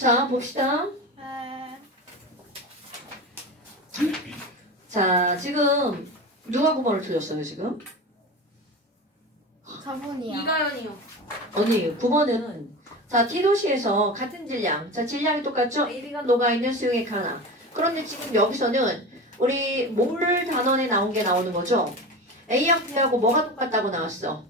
자, 봅시다. 자, 지금 누가 9번을 틀렸어요, 지금? 저분이요. 이가연이요. 언니, 9번은 자, T도시에서 같은 질량. 자, 질량이 똑같죠? AB가 녹아있는 수용액 하나. 그런데 지금 여기서는 우리 몰 단원에 나온 게 나오는 거죠? A하고 B하고 뭐가 똑같다고 나왔어?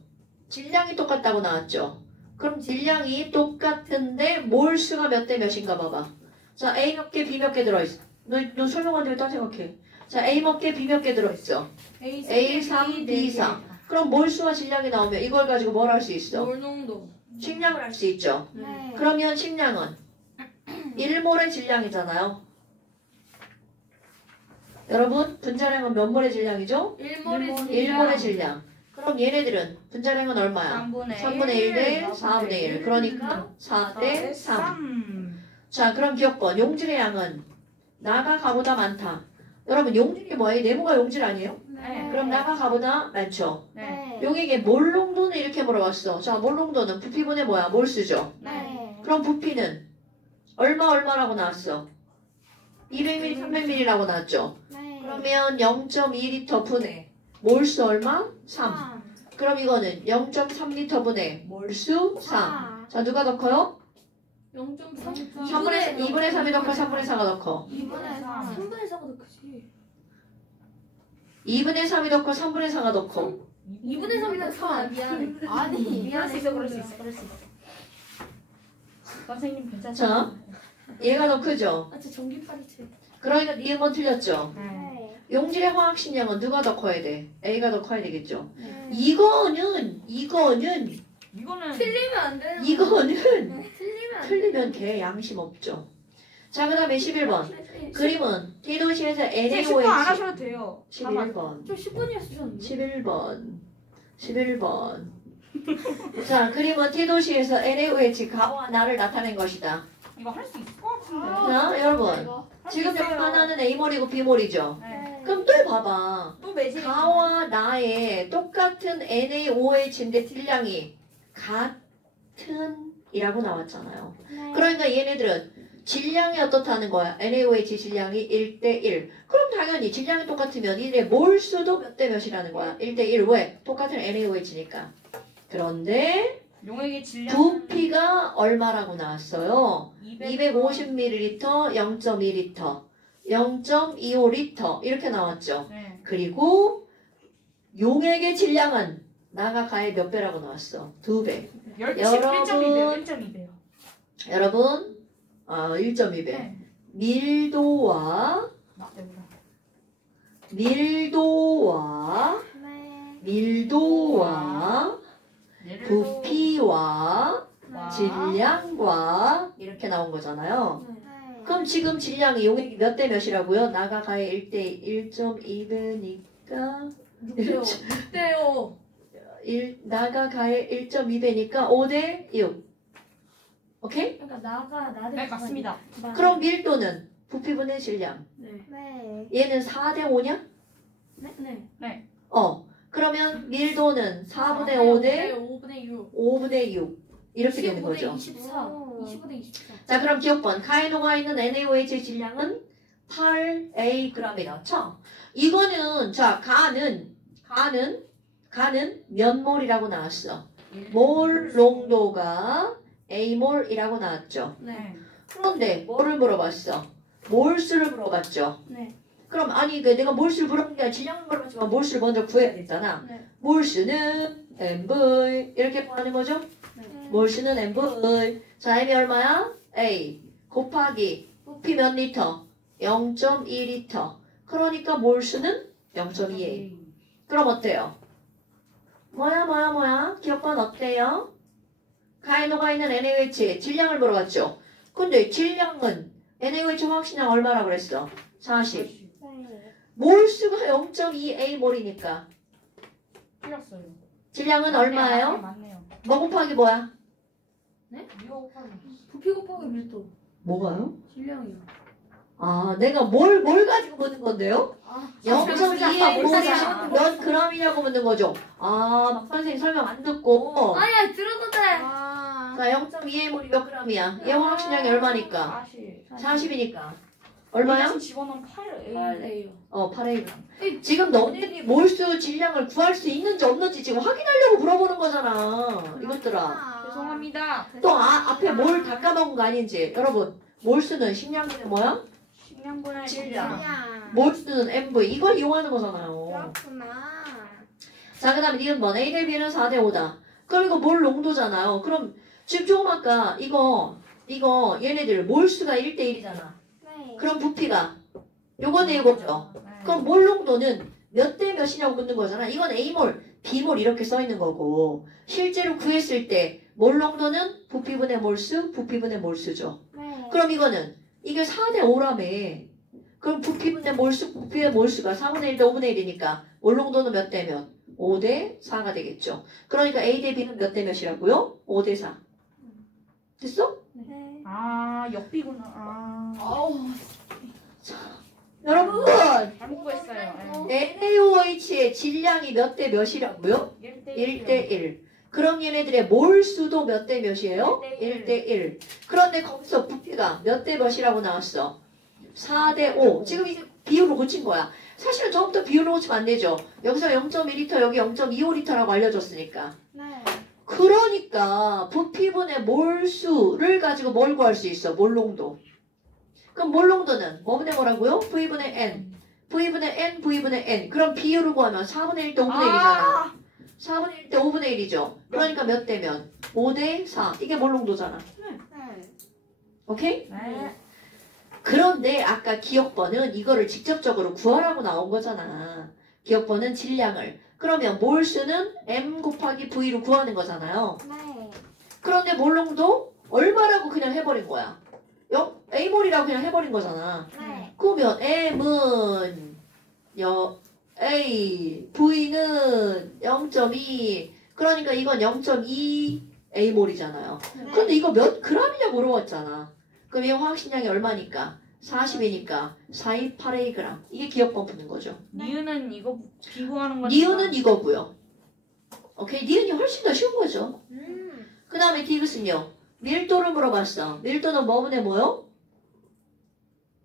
질량이 똑같다고 나왔죠? 그럼 질량이 똑같은데 몰수가 몇 대 몇인가 봐봐. 자, A 몇 개, B 몇 개 들어있어. 너 설명한 대로 생각해. 자, A 몇 개, B 몇 개 들어있어. A 3, B 4. 그럼 몰수와 질량이 나오면 이걸 가지고 뭘 할 수 있어? 몰농도. 식량을 할 수 있죠. 네. 그러면 식량은 1몰의 질량이잖아요. 여러분, 분자량은 몇 몰의 질량이죠? 1몰의 질량. 그럼 얘네들은 분자량은 얼마야? 3분의 1 대 4분의 1. 그러니까 4 대 3. 자, 그럼 기억번. 용질의 양은 나가 가보다 많다. 여러분, 용질이 뭐예요? 네모가 용질 아니에요? 네. 그럼 나가 가보다 많죠. 네. 용에게 몰농도는 이렇게 물어봤어. 자, 몰농도는 부피분의 뭐야? 몰수죠. 네. 그럼 부피는 얼마라고 나왔어? 200ml, 300ml라고 나왔죠. 네. 그러면 0.2L 분의 몰수 얼마? 3. 그럼 이거는 0.3L 분의 몰수 3. 자, 누가 더 커요? 0.3. 2분의 3이 더 커, 3분의 4가 더 커. 2분의 3. 3분의 4가 더 크지. 2분의 3이 더 커, 3분의 4가 더 커. 2분의 3이면 4. 미안해. 아니. 그럴 수 있어, 그럴 수 있어, 그럴 수 있어. 선생님 괜찮죠? 자, 얘가 더 크죠? 아, 진짜 전기파리채. 그러니까 니 한번 틀렸죠? 네. 용질의 화학식량은 누가 더 커야 돼? A가 더 커야 되겠죠? 네. 이거는 틀리면 안 되는 이거는 틀리면 안 틀리면 개 양심 없죠. 자, 그 다음에 11번. 돼. 그림은 T도시에서 네, 슈퍼 안 NaOH. 하셔도 돼요. 11번. 저 10분이나 쓰셨는데. 11번. 자, 그림은 T도시에서 NaOH 가와 나를 나타낸 것이다. 이거 할 수 있을 것 같은데. 자, 여러분. 할수 지금 있어요. 하나는 A몰이고 B몰이죠. 네. 그럼 또 봐봐. 또 매질. 가와 나의 똑같은 NaOH인데 질량이 같은이라고 나왔잖아요. 네. 그러니까 얘네들은 질량이 어떻다는 거야? NaOH 질량이 1대1. 그럼 당연히 질량이 똑같으면 이들의 몰수도 몇 대 몇이라는 거야? 1대1. 왜? 똑같은 NaOH니까. 그런데 용액의 질량 부피가 얼마라고 나왔어요? 200. 250ml, 0.2L, 0.25L 이렇게 나왔죠. 네. 그리고 용액의 질량은 나가 가의 몇 배라고 나왔어? 2배. 1.2배요. 1.2배요. 여러분, 1.2배. 네. 밀도와 네. 부피와 와. 질량과 이렇게 나온 거잖아요. 네. 그럼 지금 질량이 용액이 몇 대 몇이라고요? 나가 가의 1대 1.2배니까 6대요. 나가 가의 1.2배니까 5대 6. 오케이? 그러니까 나를. 네, 맞습니다. 그럼 밀도는 부피분의 질량. 네. 네. 얘는 4대 5냐? 네. 그러면 밀도는 4분의 5대 5분의 6. 5분의 6. 이렇게 되는 거죠. 24. 오. 25대 24. 자, 그럼 기억번. 가에 녹아있는 NaOH 질량은 8Ag이다. 쳐. 이거는, 자, 가는 몇 몰이라고 나왔어? 몰 농도가 A몰이라고 나왔죠. 네. 그런데 뭐를 물어봤어? 몰수를 물어봤죠. 네. 그럼 아니 내가 몰수를 물어본 게 아니라 질량을 물어봤지만 몰수를 먼저 구해야 되잖아. 네. 몰수는 MV 이렇게 구하는 거죠? 네. 몰수는 MV. 자, M이 얼마야? A 곱하기 부피 몇 리터? 0.2리터. 그러니까 몰수는 0.2A. 그럼 어때요? 뭐야? 기억번 어때요? 가에 녹아있는 NaOH 질량을 물어봤죠. 근데 질량은 NaOH 화학식량 얼마라고 그랬어? 40. 네. 몰수가 0.2A 몰이니까 틀렸어요. 질량은 얼마예요? 맞네요. 뭐 곱하기 뭐야? 부피 곱하기 밀도. 뭐가요? 질량이요. 아, 내가 뭘 가지고 묻는 건데요? 아, 0.2A 몰이 몰수잖아. 몇 g이냐고 묻는 거죠. 아, 막 선생님 설명 안 듣고 아니야, 들었는데. 자, 0.2의 몰이 몇 g이야? 얘 화학식량이 얼마니까? 40. 40이니까. 얼마야? 집어넣으면 8A. 8A요. 8A. 지금 너네들이 몰수 질량을 구할 수 있는지 없는지 지금 확인하려고 물어보는 거잖아. 이것들아. 죄송합니다. 또 앞에 뭘 다 까먹은 거 아닌지. 여러분, 몰수는 식량분의 뭐야? 식량분의 질량. 야. 몰수는 MV. 이걸 이용하는 거잖아요. 그렇구나. 자, 그 다음에 니은번 A 대 B는 4대 5다. 그럼 이거 몰 농도잖아요. 그럼 지금 조금 아까 이거 얘네들 몰수가 1대 1이잖아. 네. 그럼 부피가 요거네 이거죠. 그럼 몰 농도는 몇 대 몇이냐고 묻는 거잖아. 이건 A몰, B몰 이렇게 써 있는 거고 실제로 구했을 때 몰 농도는 부피분의 몰수, 부피분의 몰수죠. 네. 그럼 이거는 이게 4대 5라며. 그럼 부피분의 몰수, 부피의 몰수가 4분의 1 대 5분의 1이니까 몰 농도는 몇 대 몇? 5대 4가 되겠죠. 그러니까 A 대 B는 몇 대 몇이라고요? 5대 4. 됐어? 네. 아, 역비구나. 여러분! 잘못 구했어요. NaOH의 질량이 몇 대 몇이라고요? 1대 1대 1. 그럼 얘네들의 몰수도 몇 대 몇이에요? 1대 1. 그런데 거기서 부피가 몇 대 몇이라고 나왔어? 4대 5. 지금 이제 비율을 고친 거야. 사실은 처음부터 비율을 고치면 안 되죠. 여기서 0.1리터, 여기 0.25리터라고 알려줬으니까. 네. 그러니까 부피분의 몰수를 가지고 뭘 구할 수 있어? 몰농도. 그럼 몰농도는 뭐분의 뭐라고요? V분의 N. V분의 N, V분의 N. 그럼 비율을 구하면 4분의 1 대 5분의 1이잖아. 4분의 1 대 5분의 1이죠. 그러니까 몇 대면? 5대 4. 이게 몰농도잖아. 네. 오케이? 네. 그런데 아까 기억번은 이거를 직접적으로 구하라고 나온 거잖아. 기억번은 질량을. 그러면 몰수는 M 곱하기 V로 구하는 거잖아요. 네. 그런데 몰농도 얼마라고 그냥 해버린 거야. A몰이라고 그냥 해버린 거잖아. 네. 그러면 M은 A, V는 0.2. 그러니까 이건 0.2 A몰이잖아요. 근데 이거 몇 g이냐 물어봤잖아. 그럼 이 화학식량이 얼마니까? 40이니까 428A. 이게 기억번 푸는 거죠. 니은은 이거 비교하는 거니까. 니은은 이거고요. 오케이, 니은이 훨씬 더 쉬운 거죠. 그 다음에 디귿은요. 밀도를 물어봤어. 밀도는 뭐분의 뭐요?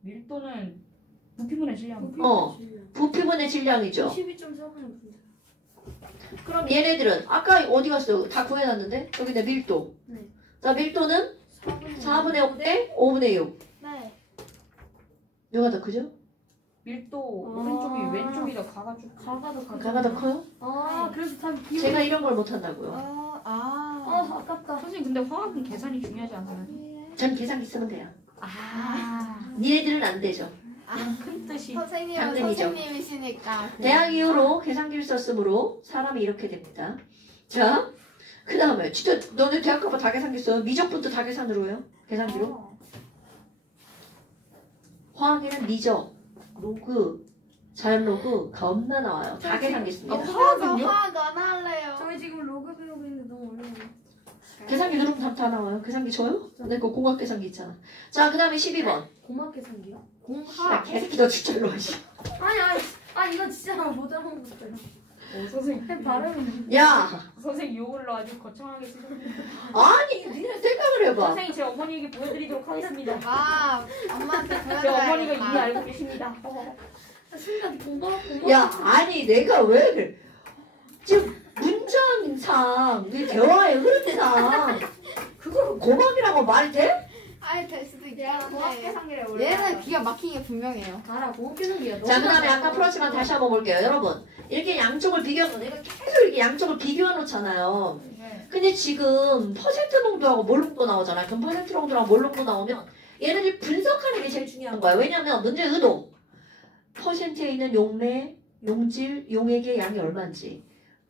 밀도는 부피분의 질량. 부피분의 질량이죠. 12.4분의 그럼 얘네들은 아까 어디 갔어? 다 구해놨는데? 여기 내 밀도. 네. 자, 밀도는 4분의 4분의 5 대 5분의 6. 네. 뭐가 더 크죠? 밀도 아. 오른쪽이 왼쪽이 더 가가지고. 가가 더 커요? 그래서 다 비율. 제가 이런 걸 못한다고요. 아깝다. 선생님 근데 화학은 계산이 중요하지 않아요? 전 계산기 쓰면 돼요. 아. 니네들은 안 되죠. 큰 뜻이. 선생님은 당근이죠. 선생님이시니까. 대학 이후로 계산기를 썼으므로 사람이 이렇게 됩니다. 자, 그 다음에 진짜 너네 대학 가면 다 계산기 써요? 미적분도 다 계산으로 해요? 계산기로? 화학에는 미적, 로그, 자연로그 겁나 나와요. 다 계산기 씁니다. 화학은요? 화학 안 할래요. 저희 지금 로그 배우고 있는데 너무 어려워요. 계산기 누르면 다 나와요. 계산기 줘요? 내 거 공학 계산기 있잖아. 자, 그 다음에 12번. 공학 계산기요? 야, 공학. 개새끼 너 진짜 일로 와시. 아니 이거 진짜 못 알아본 거예요. 선생님. 발음이. 야, 선생님 욕을 아주 거창하게 쓰셨는데. 아니, 니네 생각을 해봐. 선생님 제 어머니에게 보여드리도록 하겠습니다. 와, 엄마한테 제 어머니가 이미 보여줘야겠다. 알고 계십니다. 순간 공학. 야, 아니, 내가 왜 그래. 지금 문장상, 이 대화의 흐름상, 그걸 고맙이라고 말이 돼? 아예 될 수도 공학 있겠는데. 계산기를 얘는 기가 막힌 게 분명해요. 알아 공학 계산기야. 자, 그 다음에 아까 풀었지만 다시 한번 볼게요. 여러분, 이렇게 양쪽을 비교해서 내가 계속 이렇게 양쪽을 비교해 놓잖아요. 네. 근데 지금 퍼센트 농도하고 몰 농도 나오잖아요. 그럼 퍼센트 농도랑 몰 농도 나오면 얘네들 분석하는 게 제일 중요한 거야. 왜냐면 문제 의도. 퍼센트에 있는 용매, 용질, 용액의 양이 얼마인지.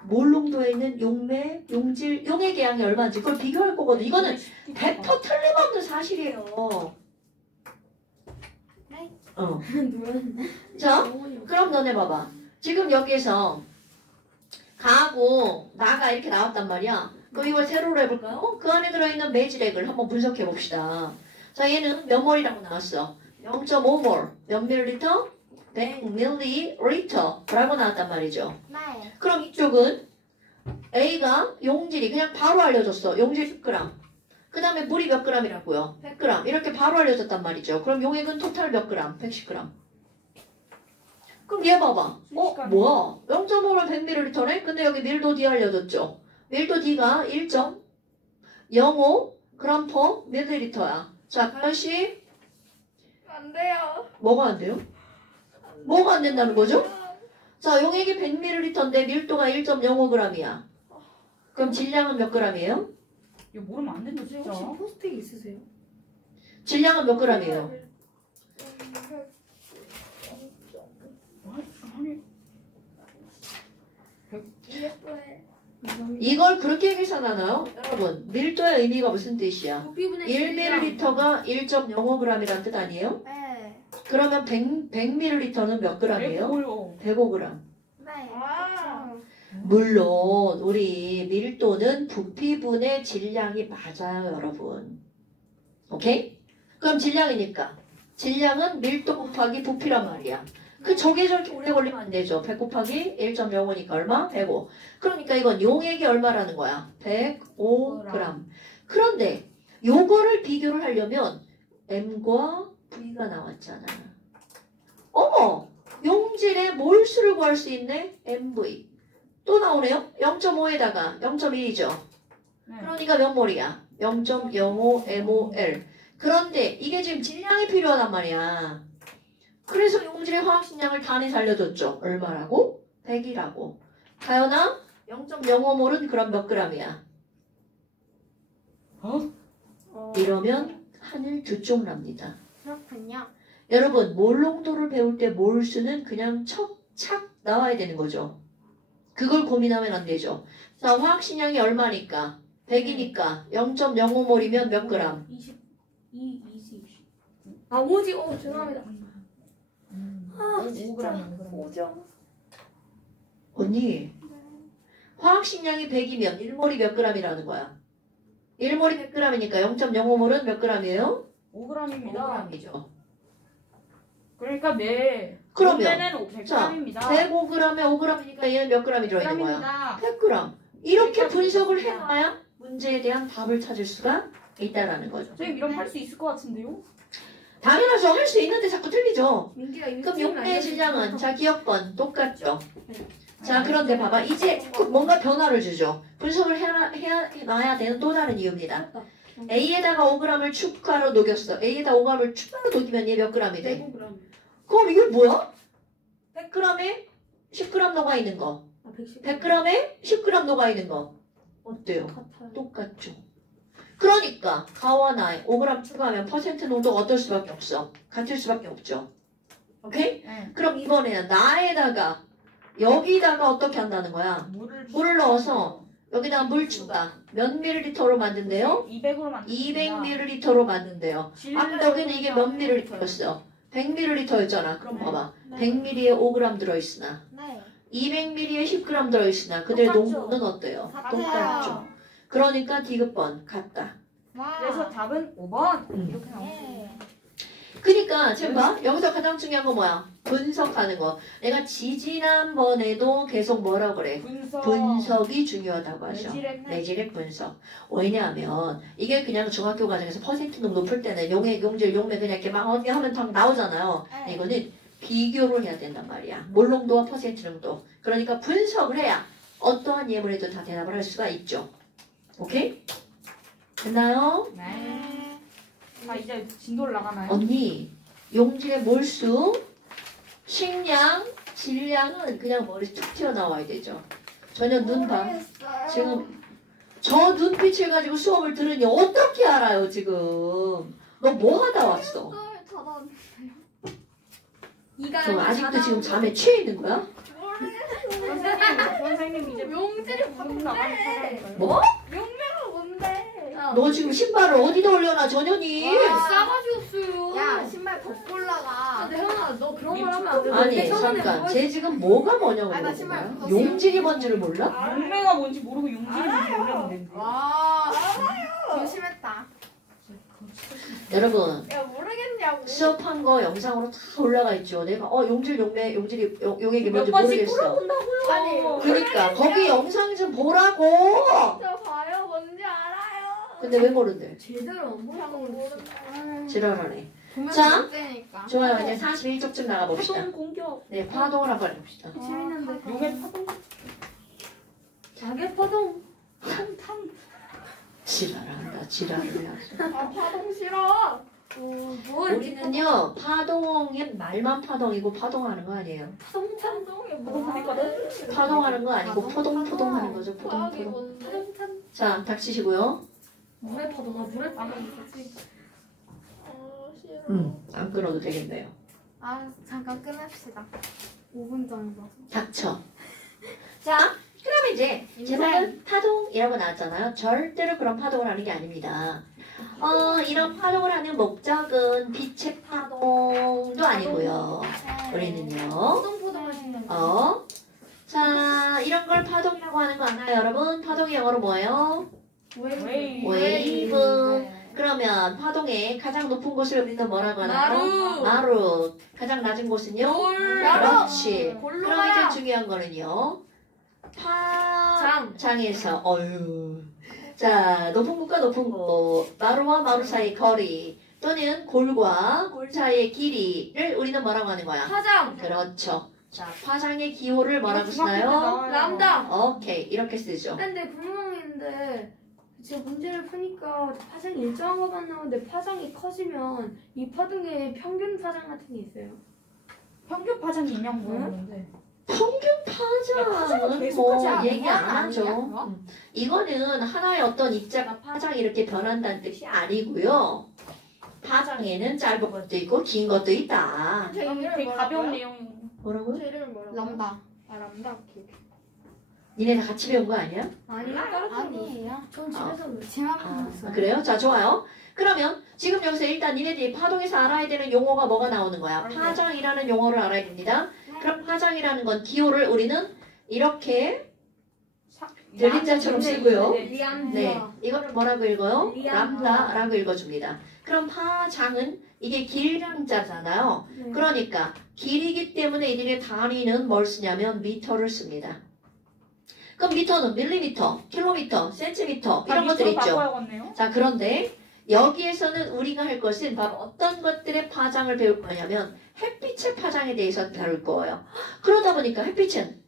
몰 농도에 있는 용매, 용질, 용액의 양이 얼마인지 그걸 비교할 거거든. 이거는 100% 틀림없는 사실이에요. 네. 자, 그럼 너네 봐봐. 지금 여기에서 가하고 나가 이렇게 나왔단 말이야. 그럼 이걸 세로로 해볼까요? 그 안에 들어있는 매질액을 한번 분석해 봅시다. 자, 얘는 몇 몰이라고 나왔어? 0.5몰. 몇 밀리터? 100ml라고 나왔단 말이죠. 네. 그럼 이쪽은 A가 용질이 그냥 바로 알려줬어. 용질 10g. 그 다음에 물이 몇 g이라고요? 100g. 이렇게 바로 알려졌단 말이죠. 그럼 용액은 토탈 몇 g? 110g. 그럼 얘 봐봐. 순식간에. 뭐야? 0.5를 100ml네? 근데 여기 밀도 D 알려졌죠? 밀도 D가 1.05 g/ml야. 자, 가연씨. 안 돼요. 뭐가 안 돼요? 뭐가 안 된다는 거죠? 자, 용액이 100ml인데 밀도가 1.05g이야. 그럼 질량은 몇 g이에요? 이거 모르면 안 된다 진짜. 혹시 포스트잇 있으세요? 질량은 몇 g이에요? 아니 이걸 그렇게 계산하나요? 여러분, 밀도의 의미가 무슨 뜻이야? 부피분의 1ml가 1.05g이란 뜻 아니에요? 네. 그러면 100ml는 몇 g이에요? 105g. 네. 아. 물론 우리 밀도는 부피분의 질량이 맞아요, 여러분. 오케이? 그럼 질량이니까 질량은 밀도 곱하기 부피란 말이야. 그 저게 저렇게 오래 걸리면 안 되죠. 100 곱하기 1.05니까 얼마? 105. 그러니까 이건 용액이 얼마라는 거야? 105g. 그런데 요거를 비교를 하려면 M과 V가 나왔잖아. 어머! 용질의 몰수를 구할 수 있네? MV. 또 나오네요? 0.5에다가 0.1이죠. 네. 그러니까 몇 몰이야? 0.05 MOL. 그런데 이게 지금 질량이 필요하단 말이야. 그래서 용질의 화학식량을 단위에서 알려줬죠. 얼마라고? 100이라고. 가연아, 0.05몰은 그럼 몇 g이야? 이러면 하늘 두 쪽 납니다. 그렇군요. 여러분, 몰 농도를 배울 때 몰수는 그냥 척착 나와야 되는 거죠. 그걸 고민하면 안 되죠. 자, 화학식량이 얼마니까? 100이니까 0.05몰이면 몇 g? 20. 아, 오지. 죄송합니다. 아, 5g. 오죠. 언니, 화학식량이 100이면 1몰이 몇 g이라는 거야? 1몰이 100g이니까 0.05몰은 몇 g이에요? 5g입니다. 5g이죠. 그러니까 네. 그러면 는 자, 100g입니다. 105g에 5g이니까 얘는 몇 g이 들어있는 거야? 100g. 이렇게 분석을 해놔야 문제에 대한 답을 찾을 수가 있다라는 거죠. 선생님 이런 할 수 있을 것 같은데요? 당연하죠. 할 수 있는데 자꾸 틀리죠. 민기가 이미 그럼 수준을 용매의 질량은 알려줬어. 자 기억번 똑같죠. 네. 자 그런데 봐봐 이제 뭔가 변화를 주죠. 분석을 해놔야 되는 또 다른 이유입니다. 맞다. A에다가 5g을 추가로 녹였어. A에다 5g을 추가로 녹이면 얘 몇 g이 돼? 105g. 그럼 이게 뭐야? 100g에 10g 녹아 있는 거. 아, 110. 100g에 10g 녹아 있는 거. 어때요? 같아요. 똑같죠. 그러니까 가와 나에 5g 추가하면 퍼센트 농도가 어떨 수밖에 없어. 같을 수밖에 없죠. 오케이? 네. 그럼 이번에는 나에다가 여기다가 어떻게 한다는 거야? 물을 넣어서 여기다가 물 추가 몇 밀리리터로 만든대요? 200으로 만듭니다. 200ml로 만든대요. 아까 여기는 이게 몇 밀리리터였어? 100ml였잖아. 그럼 봐봐. 100ml에 5g 들어있으나 네. 200ml에 10g 들어있으나 그들의 똑같죠. 농도는 어때요? 같아요. 똑같죠. 그러니까 디귿번 같다. 와. 그래서 답은 5번. 이렇게 나옵니다. 예. 그러니까 지금 봐. 여기서 가장 중요한 거 뭐야? 분석하는 거. 내가 지지난번에도 계속 뭐라 그래? 분석이 중요하다고 하죠. 내질의 분석. 왜냐하면 이게 그냥 중학교 과정에서 퍼센트 농도 풀 때는 용액, 용질, 용매 그냥 이렇게 막 어디 하면 딱 나오잖아요. 네. 이거는 비교를 해야 된단 말이야. 몰 농도와 퍼센트 농도. 그러니까 분석을 해야 어떠한 예문에도 다 대답을 할 수가 있죠. 오케이? 됐나요? 네. 자 이제 진도를 나가나요? 언니, 용질의 몰수, 식량, 질량은 그냥 머리 툭 튀어나와야 되죠. 전혀 눈 봐. 모르겠어요. 지금 저 눈빛을 가지고 수업을 들으니 어떻게 알아요 지금. 너 뭐 하다 왔어? 저는 이가 저 아직도 지금 잠에 취해 있는 거야? 선생님 이제 용질이 문 나가면 찾아올까요? 뭐? 용매가 뭔데? 너 지금 신발을 어디다 올려놔 전현이? 싸가지 없어요. 야 신발 벗고 올라가. 근데 현아, 너 그런 말 하면 안 돼. 아니 내 손안에 잠깐 뭐 쟤 지금 뭐가 뭐냐고 아니, 나 물어본 신발 거야? 벗었어. 용질이 뭔지를 몰라? 용매가 뭔지 모르고 용질이 뭔지 모르면 되는데. 와. 조심했다. 여러분 야 모르겠냐고. 수업한 거 영상으로 다 올라가 있죠. 내가 용질 용매 용질이 용액이 몇 뭔지 번씩 모르겠어. 아니 그러니까 거기 영상 좀 보라고. 저 봐요 뭔지 알아요. 근데 왜 모른대? 제대로 안 보는 지랄하네. 보면 자. 못 되니까. 좋아요. 이제 41쪽쯤 나가봅시다. 파동 공격. 네, 파동을 한번 해봅시다. 재밌는데. 용의 파동. 자개 파동. 탕탕. 지랄한다. 지랄을 해야지. 아 파동 싫어. 우리는요, 파동은 말만 파동이고 파동하는 거 아니에요. 파동이 파동하니까 파동하는 거 아니고 포동포동 하는 거죠. 포동포동. 뭔데? 자, 닥치시고요. 물에 파동아 물에 파동. 싫어. 안 끊어도 되겠네요. 아 잠깐 끊읍시다. 5분 정도. 닥쳐. 자, 그 다음에 이제 제목은 파동이라고 나왔잖아요. 절대로 그런 파동을 하는 게 아닙니다. 이런 파동을 하는 목적은 빛의 파동도 아니고요. 우리는요. 포동포동 하시는 자, 이런 걸 파동이라고 하는 거 아나요, 여러분? 파동이 영어로 뭐예요? 웨이브. 그러면 파동의 가장 높은 곳을 우리는 뭐라고 하나요? 마루. 가장 낮은 곳은요? 그렇지. 그럼 이제 중요한 거는요. 파장에서 자, 높은 곳과 높은 곳, 마루와 마루 사이 거리 또는 골과 골 사이의 길이를 우리는 뭐라고 하는 거야? 파장. 그렇죠. 자, 파장의 기호를 뭐라고 쓰나요? 람다. 오케이, 이렇게 쓰죠. 근데 궁금한데 제가 문제를 푸니까 파장이 일정한 것만 나오는데 파장이 커지면 이 파동에 평균 파장 같은 게 있어요. 평균 파장이 있냐고 물어보는데. 평균 파장은 계속하지 뭐 않는 얘기 안 건 하죠. 아니야? 이거는 하나의 어떤 입자가 파장이 이렇게 변한다는 뜻이 아니고요. 파장에는 짧은 것도 있고 긴 것도 있다. 제 이름을 되게 가벼운 뭐라고요? 내용이. 뭐라고요? 제 이름을 뭐라고? 람다. 아 람다. 오케이. 니네 다 같이 배운 거 아니야? 아니요. 아니에요. 전 집에서 제만 아, 봤어요. 그래요? 자, 좋아요. 그러면 지금 여기서 일단 니네들이 파동에서 알아야 되는 용어가 뭐가 나오는 거야? 파장이라는 용어를 알아야 됩니다. 그럼 파장이라는 건 기호를 우리는 이렇게 들림자처럼 쓰고요. 네, 이거를 뭐라고 읽어요? 람다라고 읽어줍니다. 그럼 파장은 이게 길량자잖아요. 네. 그러니까 길이기 때문에 이들의 단위는 뭘 쓰냐면 미터를 씁니다. 그럼 미터는 밀리미터, 킬로미터, 센티미터 이런 것들이 있죠. 바꿔야겠네요. 자, 그런데 여기에서는 우리가 할 것은 바로 어떤 것들의 파장을 배울 거냐면 햇빛의 파장에 대해서 다룰 거예요. 그러다 보니까 햇빛은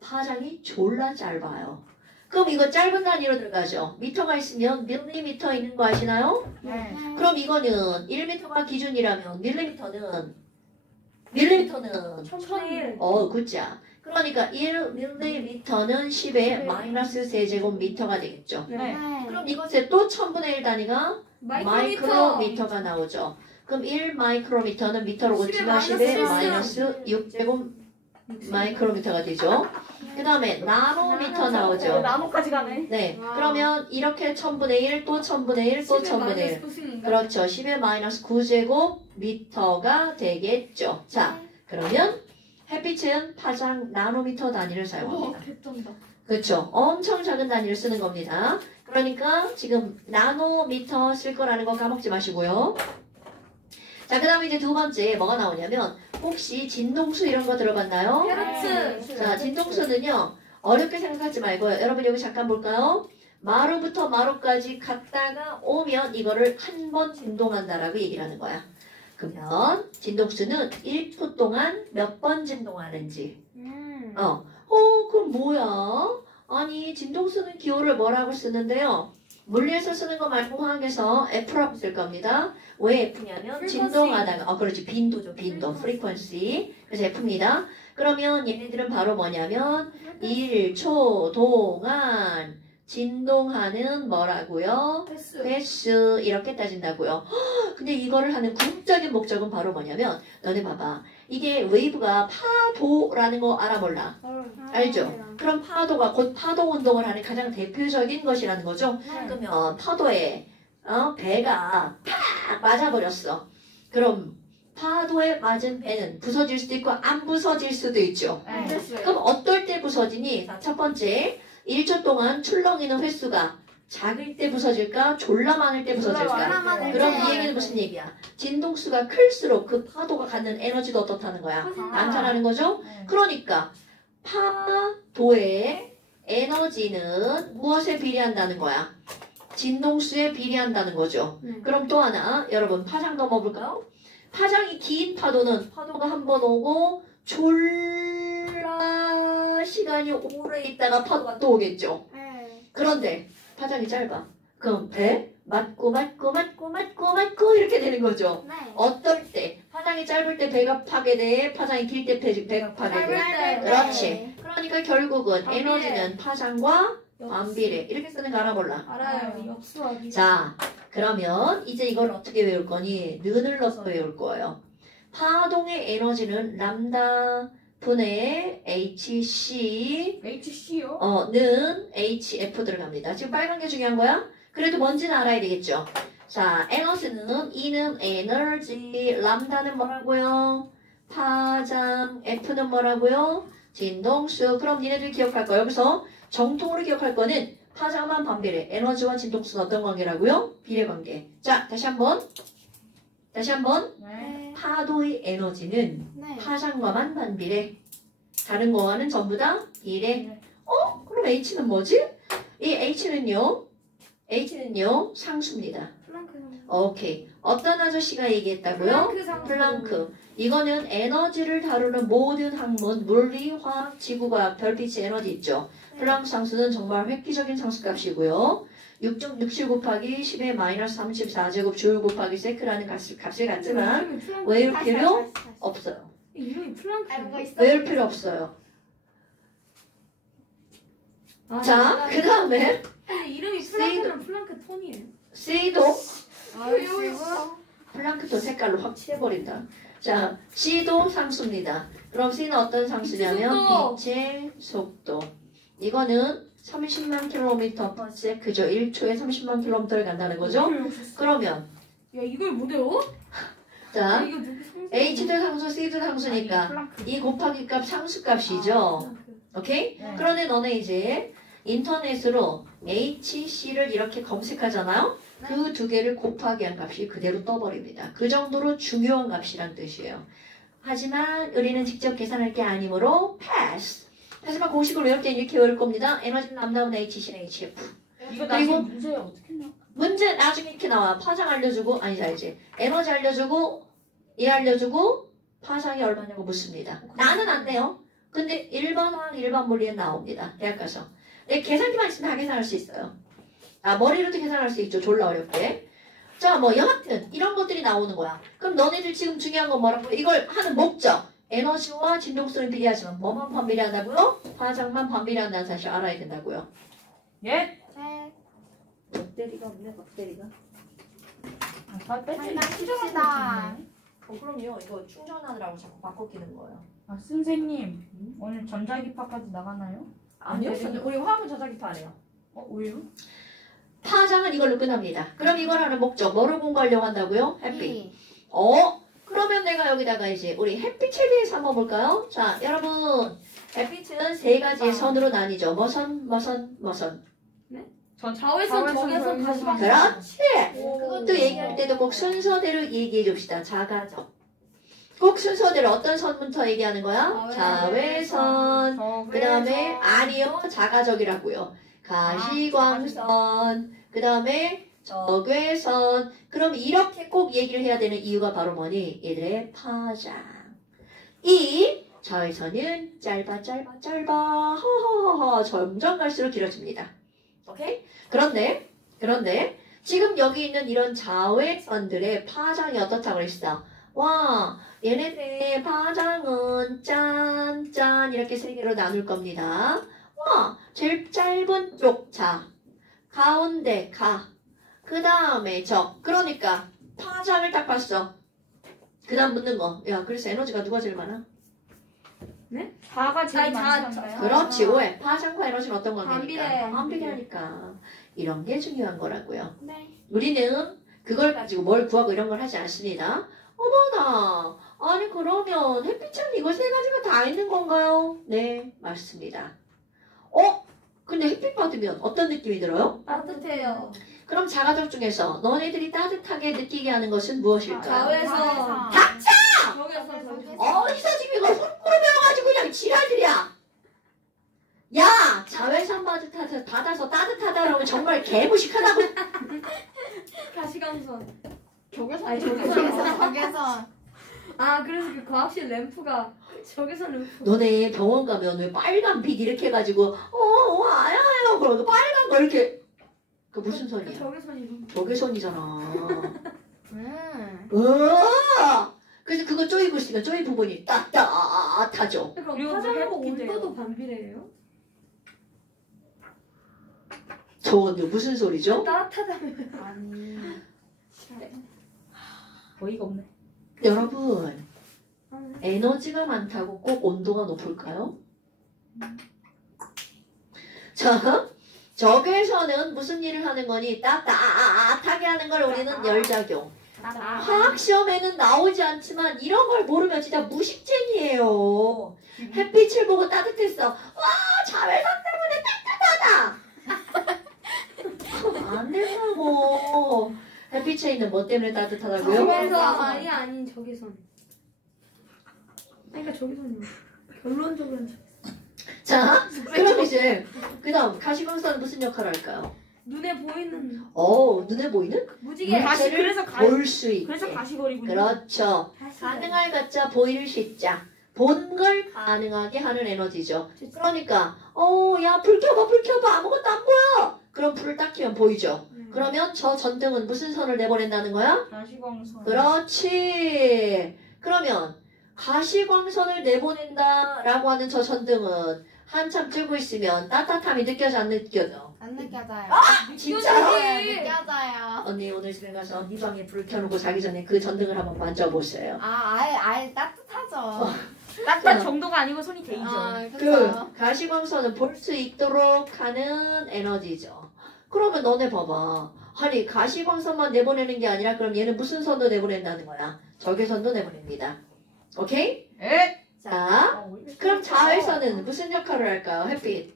파장이 졸라 짧아요. 그럼 이거 짧은 단위로 들어가죠. 미터가 있으면 밀리미터 있는 거 아시나요? 네. 그럼 이거는 1미터가 기준이라면 밀리미터는 1000일. 굿자. 그러니까 1밀리미터는 10의 마이너스 세제곱미터가 되겠죠. 네. 그럼 이것에 또 1000분의 1 단위가 마이크로미터. 마이크로미터가 나오죠. 그럼 1 마이크로미터는 미터로 고치면 10의 마이너스 6제곱 마이크로미터가 되죠. 그 다음에 나노미터 나오죠. 나노까지 가네. 네. 와. 그러면 이렇게 1000분의 1, 또 1000분의 1, 또 1000분의 1. 그렇죠. 10의 마이너스 9제곱 미터가 되겠죠. 자, 그러면 햇빛은 파장 나노미터 단위를 사용합니다. 개쩐다. 그렇죠. 엄청 작은 단위를 쓰는 겁니다. 그러니까 지금 나노미터 쓸 거라는 거 까먹지 마시고요. 자, 그 다음에 이제 두 번째 뭐가 나오냐면 혹시 진동수 이런 거 들어봤나요? 헤르츠. 자, 진동수는요. 어렵게 생각하지 말고요. 여러분 여기 잠깐 볼까요? 마루부터 마루까지 갔다가 오면 이거를 한 번 진동한다라고 얘기를 하는 거야. 그러면 진동수는 1초 동안 몇 번 진동하는지. 그럼 뭐야? 아니, 진동수는 기호를 뭐라고 쓰는데요? 물리에서 쓰는 거 말고 화학에서 F라고 쓸 겁니다. 왜 F냐면 frequency. 진동하다가 그렇지. 빈도죠. 빈도. frequency. 그래서 F입니다. 그러면 얘네들은 바로 뭐냐면 1초 동안 진동하는 뭐라고요? 횟수 이렇게 따진다고요. 근데 이거를 하는 궁극적인 목적은 바로 뭐냐면 너네 봐봐. 이게 웨이브가 파도라는 거 알아 몰라? 알죠? 그럼 파도가 곧 파도 운동을 하는 가장 대표적인 것이라는 거죠. 그러면 파도에 배가 팍 맞아버렸어. 그럼 파도에 맞은 배는 부서질 수도 있고 안 부서질 수도 있죠. 그럼 어떨 때 부서지니? 자, 첫 번째 1초 동안 출렁이는 횟수가 작을 때 부서질까? 졸라 많을 때 부서질까? 그럼 이 얘기는 무슨 얘기야? 진동수가 클수록 그 파도가 갖는 에너지도 어떻다는 거야? 많다라는 거죠? 그러니까 파도의 에너지는 무엇에 비례한다는 거야? 진동수에 비례한다는 거죠. 네. 그럼 또 하나 여러분 파장 넘어볼까요? 파장이 긴 파도는 파도가 한 번 오고 졸라 시간이 오래 있다가 파도가 또 오겠죠. 네. 그런데 파장이 짧아. 그럼 배 맞고 이렇게 되는 거죠. 네. 어떨 때 파장이 짧을 때 배가 파괴돼, 파장이 길 때 배가 파괴돼. 때. 그렇지. 그러니까 결국은 반비례. 에너지는 파장과 반비례 이렇게 쓰는 거 알아볼라. 알아요. 역수하기. 자, 그러면 이제 이걸 어떻게 외울 거니? 는을 넣어서 외울 거예요. 파동의 에너지는 람다 분의 hc HC요? 는 hf 들어갑니다. 지금 빨간 게 중요한 거야? 그래도 뭔지는 알아야 되겠죠. 자, 에너지는 E는 에너지, 람다는 뭐라고요? 파장, F는 뭐라고요? 진동수. 그럼 니네들 기억할 거야. 여기서 정통으로 기억할 거는 파장만 반비례, 에너지와 진동수는 어떤 관계라고요? 비례 관계. 자, 다시 한번. 네. 파도의 에너지는 네. 파장과만 반비례. 다른 거와는 전부 다 비례. 네. 그럼 H는 뭐지? 이 H는요, 상수입니다. 플랑크 상수. 오케이. 어떤 아저씨가 얘기했다고요? 플랑크 상수. 플랑크. 이거는 에너지를 다루는 모든 학문, 물리, 화학, 지구과학, 별빛의 에너지 있죠. 플랑크 상수는 정말 획기적인 상수값이고요. 6.67 곱하기 10의 마이너스 34제곱 줄 곱하기 세크라는 값을 갖지만 이름이 플랑크. 외울 다시, 필요 다시, 다시. 없어요. 이름이 플랑크. 알고 있어. 외울 필요 없어요. 아, 자, 그 다음에 근데 이름이 플랑크는 플랑크 톤이에요. C도 알고 있어. 플랑크톤 색깔로 확 칠해버린다. 자, C도 상수입니다. 그럼 C는 어떤 상수냐면 속도. 빛의 속도. 이거는 30만 킬로미터 per sec죠. 1초에 30만 킬로미터를 간다는 거죠. 그러면 야 이걸 못 외워? 자, 이거 누구 상수? H도 상수, C도 상수니까 플랑크. 이 곱하기 값 상수값이죠. 오케이? 네. 그런데 너네 이제 인터넷으로 HC를 이렇게 검색하잖아요. 그 두 개를 곱하기 한 값이 그대로 떠버립니다. 그 정도로 중요한 값이란 뜻이에요. 하지만 우리는 직접 계산할 게 아니므로 패스. 하지만 공식을 외울 때는 이렇게 외울 겁니다. 에너지는 남다운 HC는 HF. 이거 그리고- 나중에 문제 어떻게 나? 문제 나중에 이렇게 나와. 파장 알려주고 아니다 이제 에너지 알려주고 얘 알려주고 파장이 얼마냐고 묻습니다. 나는 안 돼요. 근데 일반 화학, 일반 물리엔 나옵니다. 대학 가서. 계산기만 있으면 다 계산할 수 있어요. 머리로도 계산할 수 있죠. 졸라 어렵게. 자, 뭐 여하튼 이런 것들이 나오는 거야. 그럼 너네들 지금 중요한 건 뭐라고? 이걸 하는 목적. 에너지와 진동수는 비례하지만 뭐만 반비례한다고요? 파장만 반비례한다는 사실 알아야 된다고요. 예? 네. 박대리가 없네, 박대리가. 아, 배터리 장난칩시다. 그럼요. 이거 충전하느라고 자꾸 바꿔 끼는 거예요. 아, 선생님 오늘 전자기파까지 나가나요? 아니요. 우리 화학은 저자기파네요. 왜요? 파장은 이걸로 끝납니다. 그럼 이걸 하는 목적, 뭐를 공부하려고 한다고요? 햇빛. 이. 그러면 내가 여기다가 이제 우리 햇빛에 대해서 한번 볼까요? 자, 여러분. 햇빛은 세 가지의 선으로 나뉘죠. 뭐선? 전 자외선 적외선 다시 방. 그렇지. 그것도 얘기할 때도 꼭 순서대로 얘기해 줍시다. 자가적. 꼭 순서대로 어떤 선부터 얘기하는 거야? 자외선. 그 다음에 아니요. 자가적이라고요. 가시광선. 그 다음에 적외선. 그럼 이렇게 꼭 얘기를 해야 되는 이유가 바로 뭐니? 얘들의 파장. 이 자외선은 짧아 허허허허 점점 갈수록 길어집니다. 오케이? 그런데 지금 여기 있는 이런 자외선들의 파장이 어떻다고 그랬어? 와, 얘네들의 파장은 짠 이렇게 세 개로 나눌 겁니다. 와, 제일 짧은 쪽 자, 가운데 가, 그 다음에 적. 그러니까 파장을 딱 봤어. 그 다음 묻는 거. 야, 그래서 에너지가 누가 제일 많아? 자가 제일 아니, 많지 자- 않나요? 그렇지, 왜? 파장과 에너지는 어떤 관계니까? 반비례. 반비례하니까. 이런 게 중요한 거라고요. 네. 우리는 그걸 가지고 뭘 구하고 이런 걸 하지 않습니다. 어머나, 아니 그러면 햇빛은 이거 세 가지가 다 있는 건가요? 네, 맞습니다. 근데 햇빛 받으면 어떤 느낌이 들어요? 따뜻해요. 그럼 자가적 중에서 너네들이 따뜻하게 느끼게 하는 것은 무엇일까요? 자외선. 자외선. 적외선. 어디서 지금 이걸 헛구로 배워가지고 그냥 지랄들이야. 야! 자외선 받아서 따뜻하다 그러면 정말 개무식하다고. 가시광선. 적외선. 아니, 적외선. 적외선. 아 그래서 그 과학실 램프가 적외선 램프. 너네 병원 가면 왜 빨간 빛 이렇게 해가지고 아야요 그러고 빨간 거 이렇게 그 무슨 선이야? 적외선이. 적외선이잖아. 음. 그래서 그거 쪼이고 있으면 쪼이 부분이 따뜻하죠. 그럼 그리고 화장하고 해독기도 해요. 온도도 반비례해요? 저건 무슨 소리죠? 따뜻하다면. 아니. 어이가 없네. 여러분 에너지가 많다고 꼭 온도가 높을까요? 자, 적외선은 무슨 일을 하는 거니? 따뜻하게 하는 걸 우리는 열작용. 화학 시험에는 나오지 않지만 이런 걸 모르면 진짜 무식쟁이에요. 햇빛을 보고 따뜻했어. 와, 자외선 때문에 따뜻하다. 안 된다고. 햇빛에 있는 뭐 때문에 따뜻하다고요? 적외선 아니 적외선. 그러니까 적외선이요. 결론적으로는 자, 그럼 이제 그다음 가시광선은 무슨 역할을 할까요? 눈에 보이는 눈에 보이는 무지개. 가시 그래서 볼 수 있게. 그래서 가시거리군요. 그렇죠. 가능할 가짜 보일 시자. 본 걸 가능하게 하는 에너지죠. 그러니까 야 불 켜봐 아무것도 안 보여. 그럼 불을 딱 켜면 보이죠. 그러면 저 전등은 무슨 선을 내보낸다는 거야? 가시광선. 그렇지. 그러면 가시광선을 내보낸다라고 하는 저 전등은 한참 뜨고 있으면 따뜻함이 느껴져 안 느껴져? 안 느껴져요. 진짜로? 네, 느껴져요. 언니 오늘 집에 가서 네 방에 불을 켜놓고 자기 전에 그 전등을 한번 만져보세요. 아예 따뜻하죠. 따뜻한 정도가 아니고 손이 데이죠. 그렇죠. 그 가시광선은 볼 수 있도록 하는 에너지죠. 그러면 너네 봐봐. 아니 가시광선만 내보내는 게 아니라 그럼 얘는 무슨 선도 내보낸다는 거야? 적외선도 내보냅니다. 오케이? 에? 자, 그럼 자외선은 무슨 역할을 할까요? 햇빛.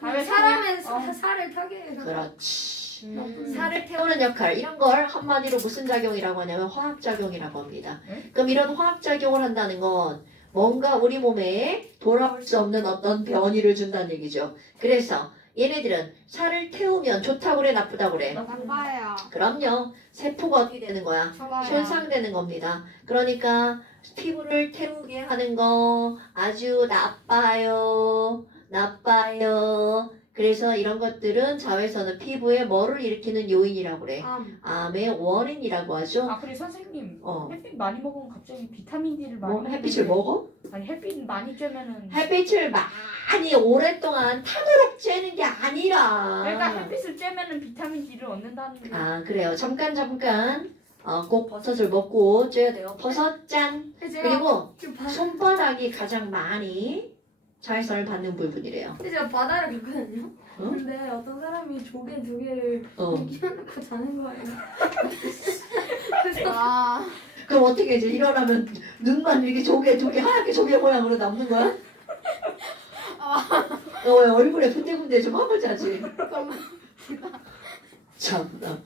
사람의 살을 타게 해요. 그렇지. 음. 살을 태우는 역할. 이런 걸 한마디로 무슨 작용이라고 하냐면 화학작용이라고 합니다. 그럼 이런 화학작용을 한다는 건 뭔가 우리 몸에 돌아올 수 없는 어떤 변이를 준다는 얘기죠. 그래서 얘네들은 살을 태우면 좋다고 그래 나쁘다고 그래? 나빠요. 그럼요. 세포가 어떻게 되는 거야? 좋아요. 손상되는 겁니다. 그러니까 피부를 태우게 하는 거 아주 나빠요. 그래서 이런 것들은 자외선은 피부에 뭐를 일으키는 요인이라고 그래? 암의 원인이라고 하죠. 아 그리고 선생님 어. 햇빛 많이 먹으면 갑자기 비타민 D를 많이 뭐 햇빛을 먹어? 아니 햇빛 많이 쬐면은 햇빛을 많이 오랫동안 타도록 쬐는 게 아니라. 그러니까 햇빛을 쬐면은 비타민 D를 얻는다는 게 아 그래요. 잠깐 꼭 버섯을 먹고 쬐야 돼요. 버섯 짠. 그리고 손바닥이 가장 많이 자외선을 받는 부분이래요. 제가 바다를 갔거든요. 어? 근데 어떤 사람이 조개 두 개를 끼워놓고 자는 거예요. 그래서 아, 그럼 어떻게 이제 일어나면 눈만 이렇게 조개 하얗게 조개 모양으로 남는 거야? 왜 얼굴에 군데군데 좀 하고 자지? 참나.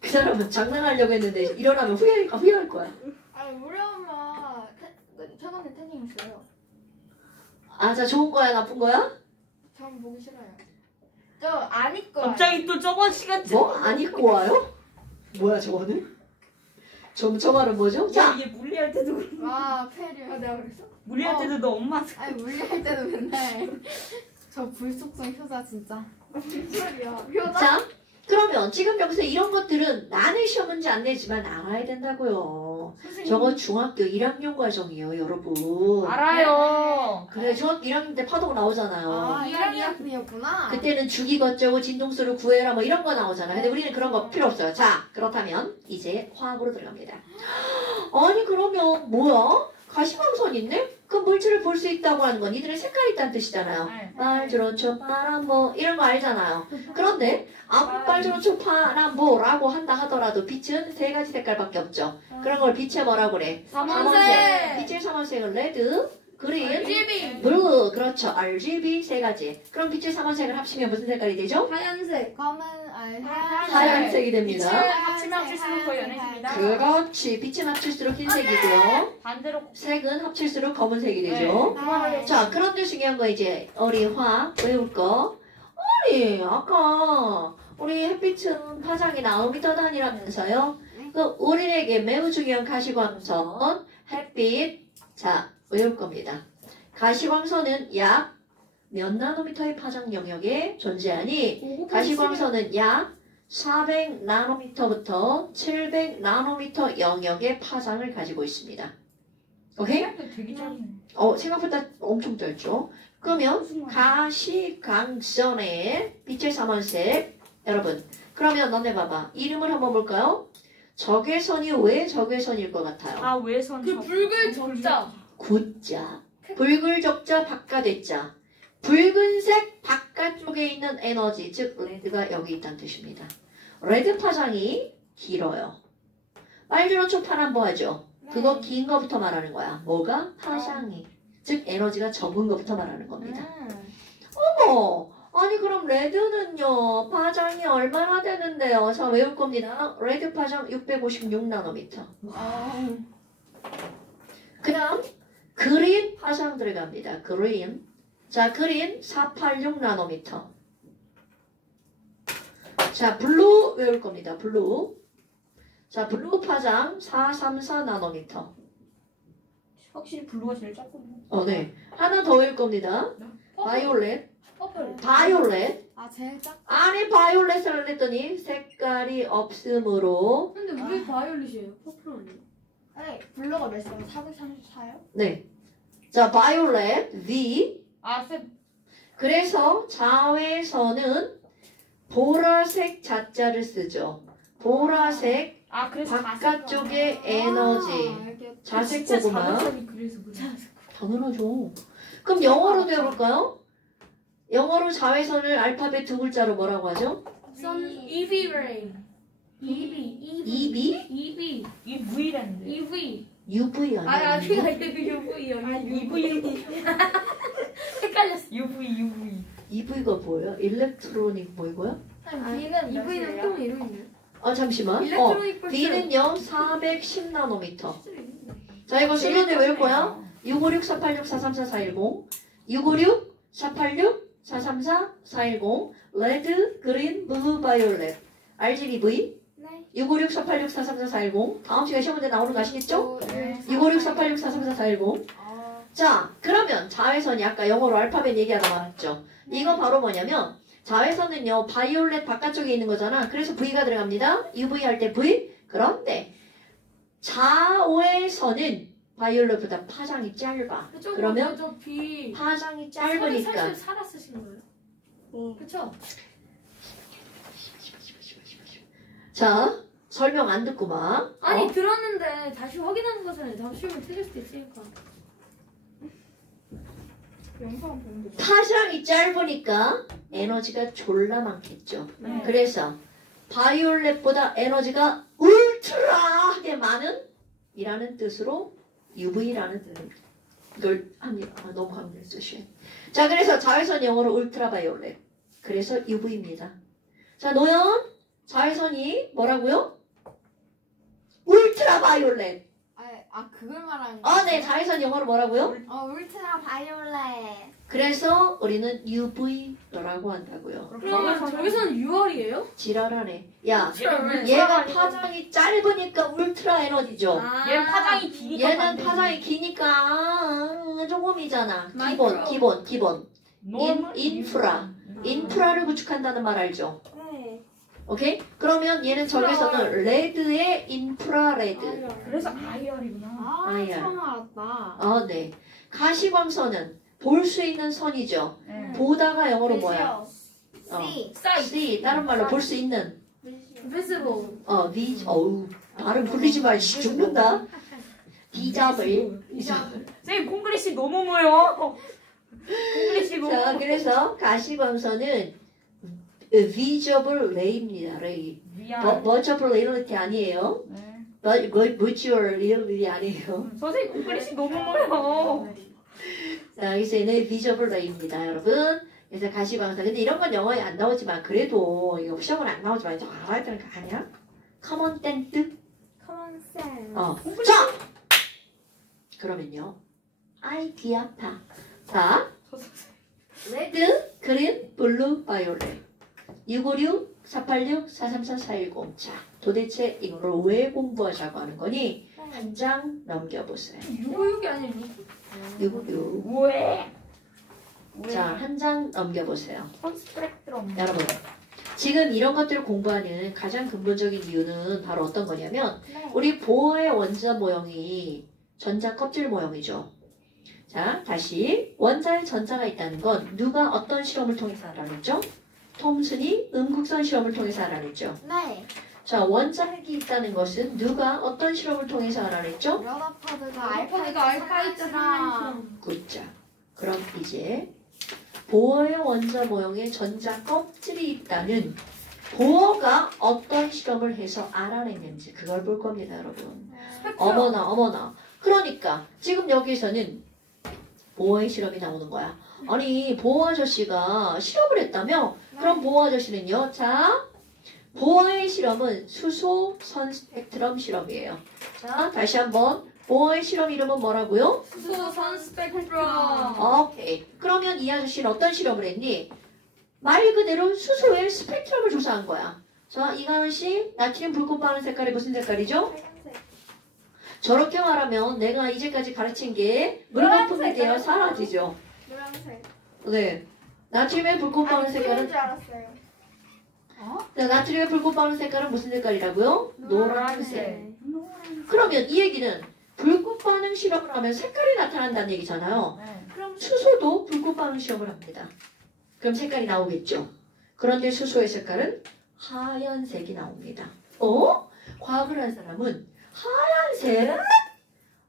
그 사람은 장난하려고 했는데 일어나면 후회할 거야. 아니 우리 엄마 최근에 태닝했어요. 아, 자 좋은 거야 나쁜 거야? 전 보기 싫어요. 저 안 입고 와요. 갑자기 또 저번 시간 뭐? 안 입고 와요? 뭐야 저거는? 저 말은 뭐죠? 자, 이게 물리할 때도 그런 와 페류. 내가 그랬어? 물리할 때도 너 엄마 아니 물리할 때도 맨날 저 불속성 효자 진짜. 소리야. 효자? 자, 그러면 지금 여기서 이런 것들은 나는 시험 문제 안 내지만 알아야 된다고요. 저건 중학교 1학년 과정이에요, 여러분. 알아요. 그래, 중학교 1학년 때 파독 나오잖아요. 아 1학년이었구나. 그때는 주기가 어쩌고 진동수를 구해라 뭐 이런 거 나오잖아. 근데 우리는 그런 거 필요 없어요. 자, 그렇다면 이제 화학으로 들어갑니다. 아니 그러면 뭐야? 가시광선 있네? 그 물질을 볼 수 있다고 하는 건 이들의 색깔이 있다는 뜻이잖아요. 네. 빨주노초 파란보 이런 거 알잖아요. 그런데 아무 빨주노초 파란보라고 한다 하더라도 빛은 세 가지 색깔밖에 없죠. 그런 걸 빛의 뭐라고 그래? 삼원색. 빛의 삼원색은 레드, 그린, RGB. 블루. 그렇죠. RGB 세 가지. 그럼 빛의 삼원색을 합치면 무슨 색깔이 되죠? 하얀색. 검은 하얀색이 됩니다. 합치면 합칠수록 더 연해집니다. 그렇지. 빛은 합칠수록 흰색이고요. 반대로 색은 합칠수록 검은색이 되죠. 자, 그런데 중요한 거 이제 우리 화학 외울 거. 아니, 아까 우리 햇빛은 파장이 나노미터 단위라면서요. 그 우리에게 매우 중요한 가시광선 햇빛. 자, 외울 겁니다. 가시광선은 약 몇 나노미터의 파장 영역에 존재하니 가시광선은 약 400 나노미터부터 700 나노미터 영역의 파장을 가지고 있습니다. 오케이? 생각도 되게 짧네. 생각보다 엄청 짧죠? 그러면 가시광선의 빛의 삼원색 여러분 그러면 너네 봐봐 이름을 한번 볼까요? 적외선이 왜 적외선일 것 같아요? 아 외선 그 붉은 적자. 굿자 붉을적자 바깥의자 붉은색 바깥쪽에 있는 에너지 즉 레드가 여기 있다는 뜻입니다. 레드 파장이 길어요. 빨주노 초파란 뭐하죠? 그거 긴 거부터 말하는 거야. 뭐가? 파장이. 즉 에너지가 적은 거부터 말하는 겁니다. 어머! 아니 그럼 레드는요. 파장이 얼마나 되는데요? 자 외울 겁니다. 레드 파장 656 나노미터. 그 다음 그린 파장 들어갑니다. 그린. 자 그린 486 나노미터. 자 블루 외울 겁니다. 블루. 자 블루 파장 434 나노미터. 확실히 블루가 제일 작군요. 네. 하나 더 외울 겁니다. 바이올렛. 퍼플. 바이올렛. 제일 작. 안에 바이올렛을 했더니 색깔이 없으므로 근데 왜 바이올렛이에요? 퍼플 아니에요? 네, 블루가 몇 살이요? 434요? 네. 자 바이올렛 V. 그래서 자외선은 보라색 자자를 쓰죠. 보라색 그래서 바깥쪽의 에너지. 자색 고구마. 자외선이 그래서 그래. 당연하죠. 그럼 영어로 배워볼까요? 영어로 자외선을 알파벳 두 글자로 뭐라고 하죠? Sun EV ray. EV. EB? EV. 이 V라는데. EV. UV 아니에요? 그니까 UV요. EV 헷갈렸어. UV. EV가 뭐예요? 일렉트로닉 뭐이고요? B는 EV는 또 이름 있나요? 잠시만. 일렉트로닉 벌써. B는요 410 나노미터. 자 이거 수련회 외울 거야? 656 486 434 410 656 486 434 410 레드, 그린, 블루, 바이올렛 RGB 네. 656 486 434 410 다음 시간에 시험 문제 나오는 거 아시겠죠? 네. 656 486 434 410 자 그러면 자외선이 아까 영어로 알파벳 얘기하다 말았죠. 이거 바로 뭐냐면 자외선은요 바이올렛 바깥쪽에 있는 거잖아. 그래서 V가 들어갑니다. UV 할 때 V. 그런데 자외선은 바이올렛보다 파장이 짧아. 그러면 저 B. 파장이 짧으니까 사실 살아 쓰신 거예요? 그쵸? 자 설명 안 듣구만. 아니 들었는데 다시 확인하는 거잖아요. 다음 시험에 틀릴 수도 있으니까. 영상 보는데. 파장이 짧으니까 에너지가 졸라 많겠죠. 네. 그래서 바이올렛보다 에너지가 울트라하게 많은 이라는 뜻으로 UV라는 뜻을 이걸 너무 강조했어요. 자 그래서 자외선 영어로 울트라바이올렛. 그래서 UV입니다. 자 노연 자외선이 뭐라고요? 울트라바이올렛. 그걸 말하는 거예요? 네 자외선 영어로 뭐라고요? 울트라 바이올렛. 그래서 우리는 UV라고 한다고요. 그러면 저기서는 6월이에요? 지랄하네. 야 그러면 얘가 파장이 짧으니까 울트라 에너지죠. 얘 파장이 기니까 얘는 반대. 파장이 기니까 조금이잖아. 마이크로. 기본. 인프라를 구축한다는 말 알죠? 네. 오케이? 그러면 얘는 저기서는 레드의 인프라레드. 그래서 IR이구나. 아야. 처음 알았다. 네. 가시광선은 볼 수 있는 선이죠. 네. 보다가 영어로 뭐야? C. C. 다른 말로 볼 수 있는. visible. 발음 굴리지 마. 죽는다. 디잡을. 선생님 콩글리시 너무 뭐요? 콩글리시 너무. 자, 그래서 가시광선은 visible ray입니다. ray. virtual reality 아니에요. 네. virtual reality 아니에요. 선생님 콩글리시 너무 뭐요? 자, 여기서 얘는 visible ray입니다, 여러분. 그래서 가시광선. 근데 이런 건 영어에 안 나오지만 그래도 이거 시험은 안 나오지만 좀 알아야 되는 거 아니야? common sense. Common sense. 자, 그러면요. 아이디아파. 자, 레드, 그린, 블루, 바이올렛. 656, 486, 434, 410. 자, 도대체 이거를 왜 공부하자고 하는 거니? 한 장 넘겨보세요. 656이 아니라 656. 왜? 자, 한 장 넘겨보세요. 스펙트럼. 여러분, 지금 이런 것들을 공부하는 가장 근본적인 이유는 바로 어떤 거냐면 우리 보어의 원자 모형이 전자 껍질 모형이죠. 자, 다시 원자에 전자가 있다는 건 누가 어떤 실험을 통해서 알아냈죠? 톰슨이 음극선 실험을 통해서 알아냈죠. 네. 자, 원자핵이 있다는 것은 누가 어떤 실험을 통해서 알아냈죠? 연합파드가 알파가 알파 있자 상관처럼. 굿자. 그럼 이제 보어의 원자 모형에 전자 껍질이 있다는 보어가 어떤 실험을 해서 알아냈는지 그걸 볼 겁니다, 여러분. 어머나 어머나. 그러니까 지금 여기서는 보어의 실험이 나오는 거야. 아니 보어 아저씨가 실험을 했다며? 그럼 보어 아저씨는요. 자, 보어의 실험은 수소 선 스펙트럼 실험이에요. 자, 다시 한번 보어의 실험 이름은 뭐라고요? 수소선 스펙트럼. 오케이. 그러면 이 아저씨는 어떤 실험을 했니? 말 그대로 수소의 스펙트럼을 조사한 거야. 자, 이가은 씨, 나트륨 불꽃 반응 색깔이 무슨 색깔이죠? 빨간색. 저렇게 말하면 내가 이제까지 가르친 게 물거품에 대해 사라지죠. 노란색. 네. 나트륨의 불꽃 반응 색깔은 줄 알았어요. 자, 나트륨의 불꽃 반응 색깔은 무슨 색깔이라고요? 노란색. 노란색. 그러면 이 얘기는 불꽃 반응 실험을 하면 색깔이 나타난다는 얘기잖아요. 네. 그럼 수소도 불꽃 반응 실험을 합니다. 그럼 색깔이 나오겠죠. 그런데 수소의 색깔은 하얀색이 나옵니다. 과학을 한 사람은 하얀색?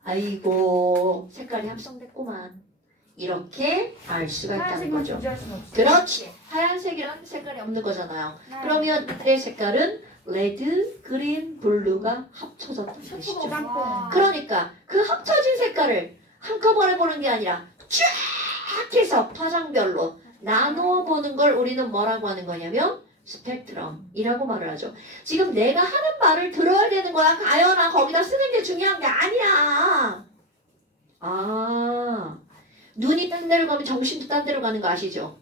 아이고, 색깔이 합성됐구만. 이렇게 알 수가 있다는 하얀색만 거죠. 존재할 수는 없어. 그렇지. 하얀색이란 색깔이 없는 거잖아요. 네. 그러면 이들의 색깔은 레드, 그린, 블루가 합쳐졌다는 뜻이죠. 와. 그러니까 그 합쳐진 색깔을 한꺼번에 보는 게 아니라 쫙 해서 파장별로 나누어 보는 걸 우리는 뭐라고 하는 거냐면 스펙트럼이라고 말을 하죠. 지금 내가 하는 말을 들어야 되는 거야. 가연아, 거기다 쓰는 게 중요한 게 아니야. 아, 눈이 딴 데로 가면 정신도 딴 데로 가는 거 아시죠?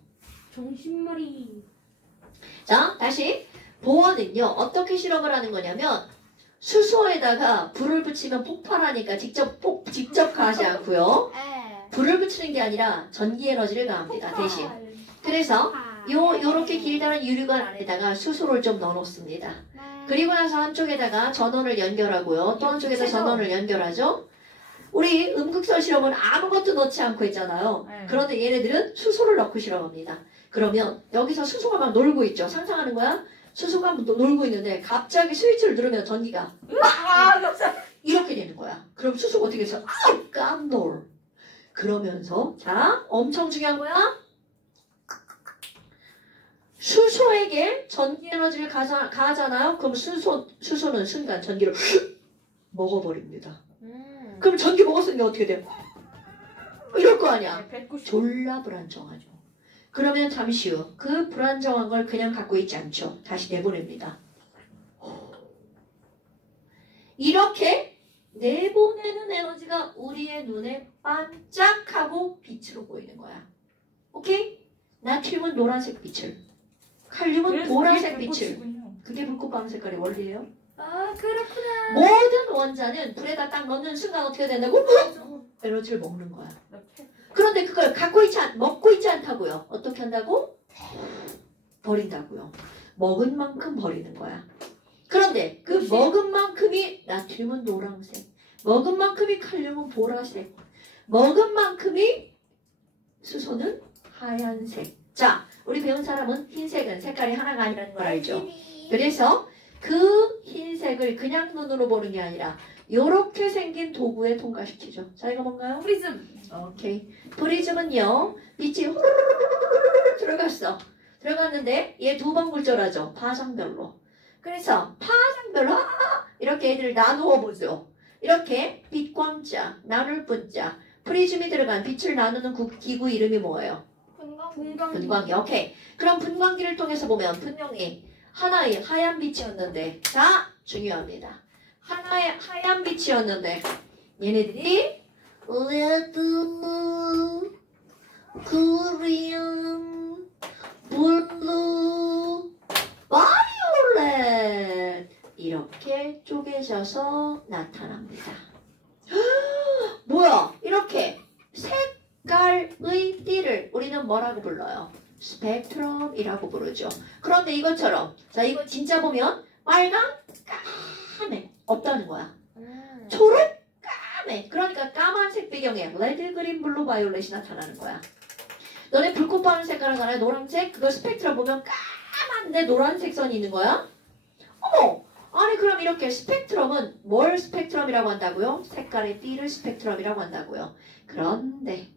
정신머리. 자, 다시 보어는요. 어떻게 실험을 하는 거냐면 수소에다가 불을 붙이면 폭발하니까 직접 가지 않고요. 네. 불을 붙이는 게 아니라 전기 에너지를 가합니다. 대신. 그래서 요렇게 길다란 유리관 안에다가 수소를 좀 넣어 놓습니다. 네. 그리고 나서 한쪽에다가 전원을 연결하고요. 또 한쪽에다 전원을 연결하죠. 우리 음극선 실험은 아무것도 넣지 않고 했잖아요. 네. 그런데 얘네들은 수소를 넣고 실험합니다. 그러면 여기서 수소가 막 놀고 있죠. 상상하는 거야? 수소가 놀고 있는데 갑자기 스위치를 누르면 전기가 이렇게 되는 거야. 그럼 수소가 어떻게 해서 깜놀. 그러면서 자, 엄청 중요한 거야. 수소에게 전기 에너지를 가하잖아요. 그럼 수소는 순간 전기를 먹어버립니다. 그럼 전기 먹었으니까 어떻게 돼요? 이럴 거 아니야. 190. 졸라 불안정하죠. 그러면 잠시 후 그 불안정한 걸 그냥 갖고 있지 않죠. 다시 내보냅니다. 이렇게 내보내는 에너지가 우리의 눈에 반짝하고 빛으로 보이는 거야. 오케이? 나트륨은 노란색 빛을, 칼륨은 보라색 빛을. 그게 불꽃 반응 색깔의 원리예요. 아, 그렇구나. 모든 원자는 불에다 딱 넣는 순간 어떻게 된다고? 에너지를 먹는 거야. 그런데 그걸 먹고 있지 않다고요. 어떻게 한다고? 버린다고요. 먹은 만큼 버리는 거야. 그런데 그 먹은 만큼이 나트륨은 노란색, 먹은 만큼이 칼륨은 보라색, 먹은 만큼이 수소는 하얀색. 자, 우리 배운 사람은 흰색은 색깔이 하나가 아니라는 걸 알죠? 그래서 그 흰색을 그냥 눈으로 보는 게 아니라 이렇게 생긴 도구에 통과시키죠. 자, 이거 뭔가요? 프리즘. 오케이. 프리즘은요, 빛이 후루루루루루루 들어갔어. 들어갔는데 얘 두 번 굴절하죠. 파장별로. 그래서 파장별로 이렇게 애들을 나누어 보죠. 이렇게 빛광자, 나눌 분자, 프리즘이 들어간 빛을 나누는 기구 이름이 뭐예요? 분광. 분광기. 오케이. 그럼 분광기를 통해서 보면 분명히 하나의 하얀 빛이었는데, 자, 중요합니다. 하나의 하얀 빛이었는데 얘네들이 레드, 그린, 블루, 바이올렛 이렇게 쪼개져서 나타납니다. 뭐야? 이렇게 색깔의 띠를 우리는 뭐라고 불러요? 스펙트럼이라고 부르죠. 그런데 이것처럼 자 이거 진짜 보면 빨강, 까매 없다는 거야. 초록, 까매. 그러니까 까만색 배경에 레드, 그린, 블루, 바이올렛이 나타나는 거야. 너네 불꽃 반응 색깔 하잖아요. 노란색. 그거 스펙트럼 보면 까만데 노란색 선이 있는 거야. 어머! 아니 그럼 이렇게 스펙트럼은 뭘 스펙트럼이라고 한다고요? 색깔의 띠를 스펙트럼이라고 한다고요. 그런데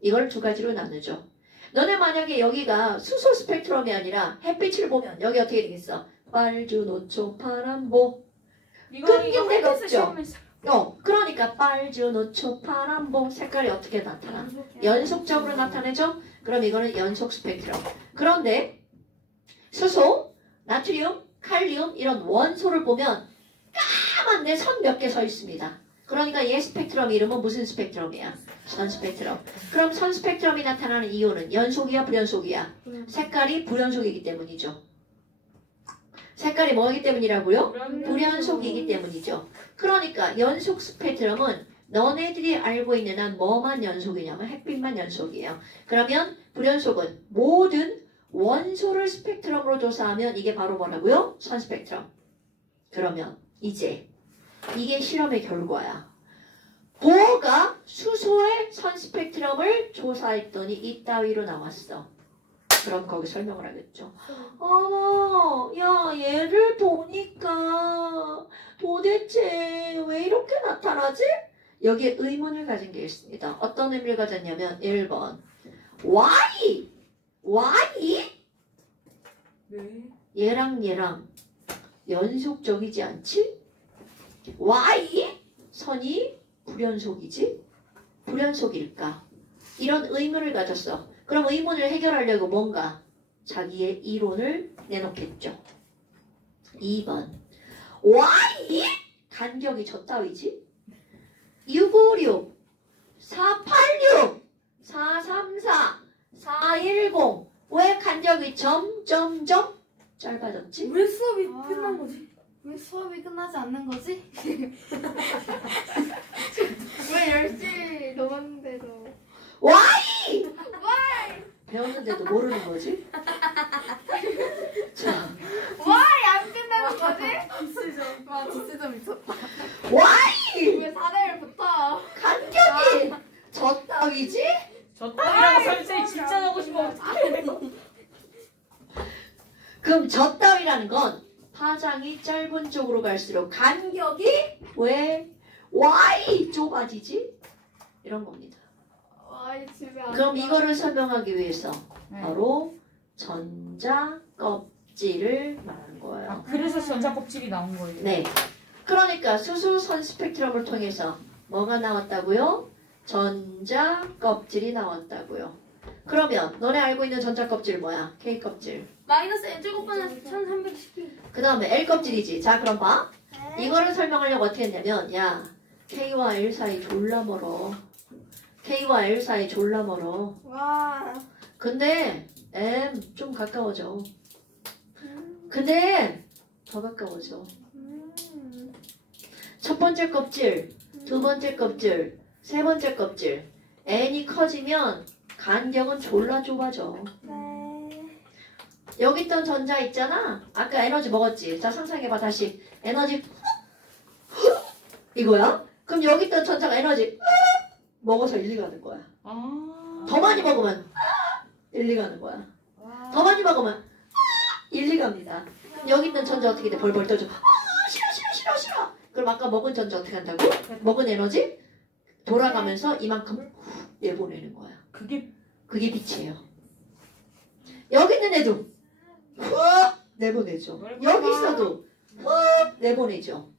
이걸 두 가지로 나누죠. 너네 만약에 여기가 수소 스펙트럼이 아니라 햇빛을 보면 여기 어떻게 되겠어? 빨주, 노초, 파란보. 끊긴 데가 없죠. 그러니까 빨주, 노초, 파란보 색깔이 어떻게 나타나? 연속적으로 나타내죠? 그럼 이거는 연속 스펙트럼. 그런데 수소, 나트륨, 칼륨 이런 원소를 보면 까만데 선 몇 개 서 있습니다. 그러니까 얘 스펙트럼 이름은 무슨 스펙트럼이야? 선 스펙트럼. 그럼 선 스펙트럼이 나타나는 이유는 연속이야 불연속이야? 색깔이 불연속이기 때문이죠. 색깔이 뭐이기 때문이라고요? 불연속이기 때문이죠. 그러니까 연속 스펙트럼은 너네들이 알고 있는 한 뭐만 연속이냐면 햇빛만 연속이에요. 그러면 불연속은 모든 원소를 스펙트럼으로 조사하면 이게 바로 뭐라고요? 선 스펙트럼. 그러면 이제 이게 실험의 결과야. 보어가 수소의 선 스펙트럼을 조사했더니 이따위로 나왔어. 그럼 거기 설명을 하겠죠. 야 얘를 보니까 도대체 왜 이렇게 나타나지? 여기에 의문을 가진 게 있습니다. 어떤 의미를 가졌냐면 1번 Why? 얘랑 연속적이지 않지? Why? 선이 불연속이지? 불연속일까? 이런 의문을 가졌어. 그럼 의문을 해결하려고 뭔가 자기의 이론을 내놓겠죠. 2번 Why? 간격이 저 따위지? 656, 486, 434, 410 왜 간격이 점점점 짧아졌지? 왜 수업이 끝난 거지? 왜 수업이 끝나지 않는 거지? 왜 10시 넘었는데도 Why? 배웠는데도 모르는 거지? 자, 안 끝나는 거지? 진짜 미쳤다. Why? 왜 4대를 붙어? 간격이 저 따위지? 저 따위라고 선생님 진짜 하고 싶어. 그럼 저 따위라는 건 파장이 짧은 쪽으로 갈수록 간격이 왜 Y 좁아지지? 이런 겁니다. 집에 안 그럼 가. 이거를 설명하기 위해서 네. 바로 전자 껍질을 말한 거예요. 아, 그래서 전자 껍질이 나온 거예요. 네. 그러니까 수소선 스펙트럼을 통해서 뭐가 나왔다고요? 전자 껍질이 나왔다고요. 그러면 너네 알고 있는 전자 껍질 뭐야? K 껍질. 마이너스 n제곱분의 1310. 그 다음에 L 껍질이지. 자 그럼 봐. 이거를 설명하려고 어떻게 했냐면 야 K와 L 사이 졸라 멀어. K와 L 사이 졸라 멀어. 와. 근데 M 좀 가까워져. 근데 더 가까워져. 첫 번째 껍질, 두 번째 껍질, 세 번째 껍질. N이 커지면 간격은 졸라 좁아져. 여기 있던 전자 있잖아. 아까 에너지 먹었지. 자 상상해봐 다시. 에너지 이거야. 그럼 여기 있던 전자가 에너지 먹어서 1, 2 가는 거야. 아. 더 많이 먹으면 1, 2 가는 거야. 더 많이 먹으면 1, 2 갑니다. 그럼 여기 있는 전자 어떻게 돼? 벌벌 떠져. 싫어. 그럼 아까 먹은 전자 어떻게 한다고? 먹은 에너지 돌아가면서 이만큼을 내보내는 거야. 그게 빛이에요. 여기 있는 애도 훅 내보내죠. 여기 있어도 훅 내보내죠.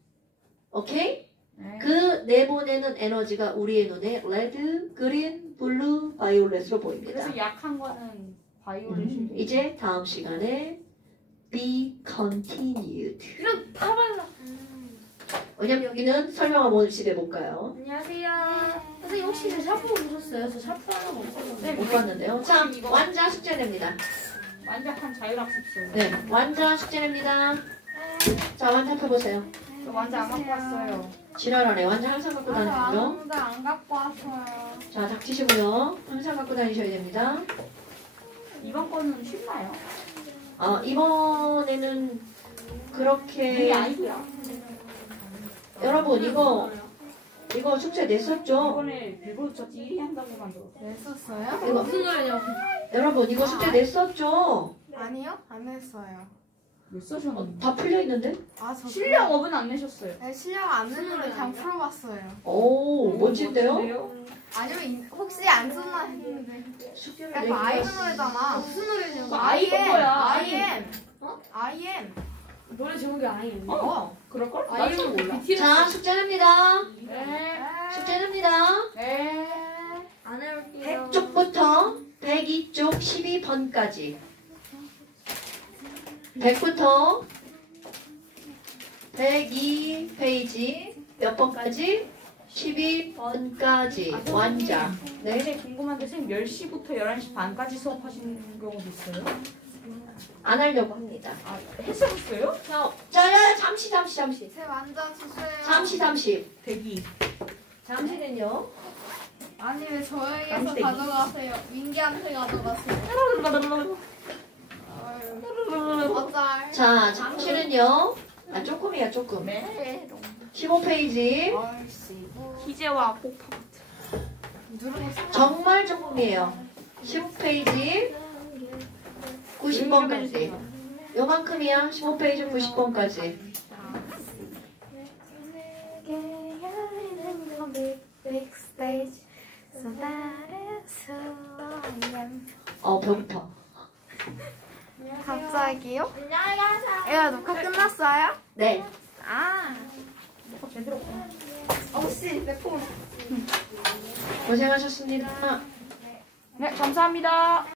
오케이? 네. 그 내보내는 에너지가 우리의 눈에 레드, 그린, 블루, 바이올렛으로 보입니다. 그래서 약한 거는 바이올렛이. 이제 다음 시간에 be continued. 그럼 다 발라. 왜냐면 여기는 설명 한번 시도해볼까요? 안녕하세요. 선생님 혹시 제 샤프 보셨어요? 저 샤프 하나가 없어요. 못 봤는데요. 자, 완자 숙제냅니다. 완벽한 자율학습설. 네, 완자 숙제냅니다. 자, 완자 펴보세요. 저 완전 안 갖고 왔어요. 지랄하네. 완자 항상 갖고 다니죠. 아무도 안 갖고 왔어요. 자, 닥치시고요. 항상 갖고 다니셔야 됩니다. 이번 거는 쉽나요? 이번에는 이게 그렇게 아니야. 여러분 이거 숙제 냈었죠? 이번에 빌보드 차트 1위 한다고 만들었어. 냈었어요? 이거 무슨 노래냐고. 여러분 이거 숙제 냈었죠? 아니요, 안 냈어요. 몇 써셨는데? 다 풀려 있는데? 아, 저 실력 업은 안 내셨어요. 네, 실력 안 내는데 그냥 풀어봤어요. 오, 멋진데요? 아니면 혹시 안 썼나 했는데. 숙제를 야, 내기 그거 아이돌 노래잖아. 무슨 노래냐고. 그거 아이돌 거야. I.M. 어? I.M. 노래 제목이 아이엠. 그럴걸? 아이엠은 나도 몰라. BTS. 자, 숙제합니다. 네. 숙제합니다. 네. 안 해볼게요. 100쪽부터 102쪽 12번까지 100부터 102페이지 몇 번까지? 12번까지 완자. 네. 네. 궁금한데 선생님 10시부터 11시 반까지 수업하시는 경우도 있어요? 안 하려고 합니다. 아, 했었어요? 자, 잠시. 제 완전 주세요. 잠시. 대기. 잠시는요. 아니 왜 저에게서 깜짝이야. 가져가세요? 민기한테 가져가세요. 아유, 어쩔. 자, 잠시는요. 조금이야, 조금. 네. 15페이지. 얼씨. 희재와 폭파. 누르고 싶어. 정말 조금이에요. 15페이지 90번까지. 요만큼이야. 15페이지 90번까지. 배고파. 갑자기요? 애가 녹화 끝났어요? 네. 아. 제대로. 혹시 내 폰. 고생하셨습니다. 네, 감사합니다.